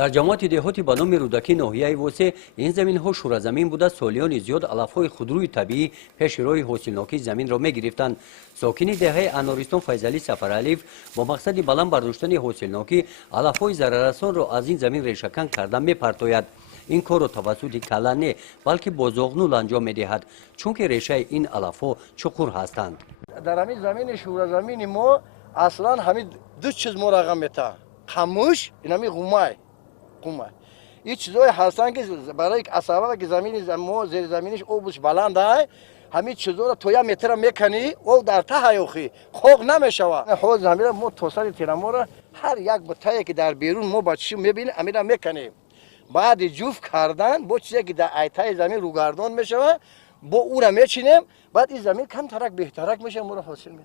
در جماعت دهاتی به نام رودکی ناحیه وسه این زمین ها شورزمین بوده. سالیان زیاد علف های خودروی طبیعی پیش روی حاصلناکی زمین را می گرفتند. ساکنی دهه انارستان فیضعلی سفرعلیف با مقصد بلند برداشتن حاصلناکی علف های ضرررسان را از این زمین ریشه‌کن کردن می پرتاید. این کار را توسط کلان نه بلکه با زغنول انجام می دهد، چون که ریشه این علف ها چقور هستند. در همین زمین شورزمین ما اصلا همین دو چیز ما رقم میته، خاموش این همین قمای این چیزای هستن که برای اسباب که زمین ما زیر زمینش آبش بلنده، همین چیزا رو توی متر میکنی او در ته هیوخی خوب نمیشوه. خود زمین ما توسط تیرما رو هر یک بتایی که در بیرون ما بچی میبینیم امیرا میکنیم. بعد جوف کردن با چیزی که در ایتای زمین روگردان میشوه با او را میچینیم، بعد این زمین کم ترک بهترک میشه ما رو حاصل میده.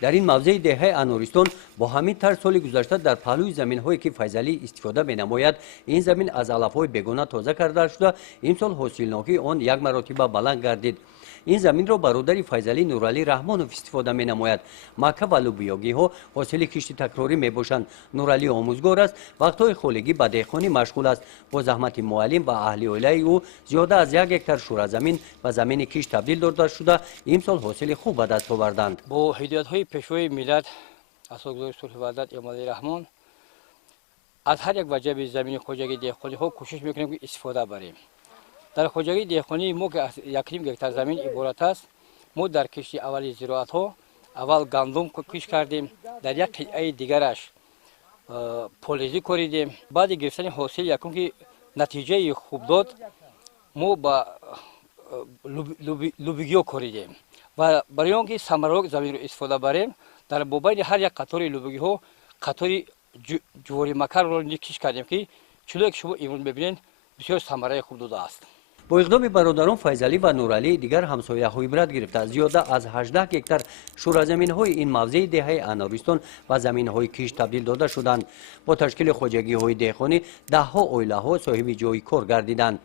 در این موضع دهه انارستان با همین طرز سال گذشته در پهلوی زمین هایی که فیضعلی استفاده می نماید این زمین از علف های بیگانه تازه کرده شده. این سال حاصلناکی آن یک مرتبه بلند گردید. این زمین را برادر فیضعلی نورعلی رحمانوف استفاده می نماید. مکه و لوبیاگی ها حاصل کشتی تکراری می باشند. نورعلی آموزگار است، وقتهای خولگی به دهخانی مشغول است. با زحمت معلم و اهل عائله او زیاده از 1 هکتار شورزمین به زمین کشت تبدیل داده شده. این سال حاصل خوب به دست آوردند. با هدایت های پیشوای ملت اساسگذار صلح وحدت امام رحمان از هر یک وجب زمین خوجگی دهخانی ها کوشش میکنیم که استفاده بریم. در خوجگی دهخانی ما که 1.5 هکتار زمین عبارت است، ما در کشتی اولی زراعت ها اول گندم کش کردیم، در یک قطعه دیگرش پولیزی کردیم. بعد گرفتن حاصل یکم که نتیجه خوب داد ما با لوبیگیو کردیم و برای آنکه ثمره زمین رو استفاده بریم در بین هر یک قطار لوبیگی ها قطار جواری مکر رو نکش کردیم که چلو که شما ایران ببینید بسیار ثمره خوب داده است. با اقدام برادران فیضعلی و نورعلی دیگر همسایه های عبرت گرفته. زیاده از 18 هکتار شورزمین های این موضع دهه انارستان و زمین های کشت تبدیل داده شدند. با تشکیل خوجگی های دهخانی 10 عائله ها صاحب جای کار گردیدند.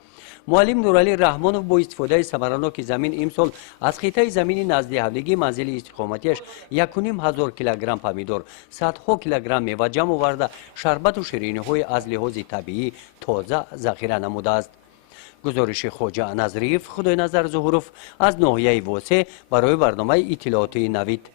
معلم نورعلی رحمانوف با استفاده ثمرناک زمین امسال از خطه زمین نزد هفتگی منزل استقامتیش 1,500 کیلوگرم پمیدور، 100 کیلوگرم میوه جمع آورده شربت و شیرینی های از لحاظ طبیعی تازه ذخیره نموده است. گزارش خواجه نظریف خدای نظر ظهوروف از ناحیه وسه برای برنامه اطلاعاتی نوید.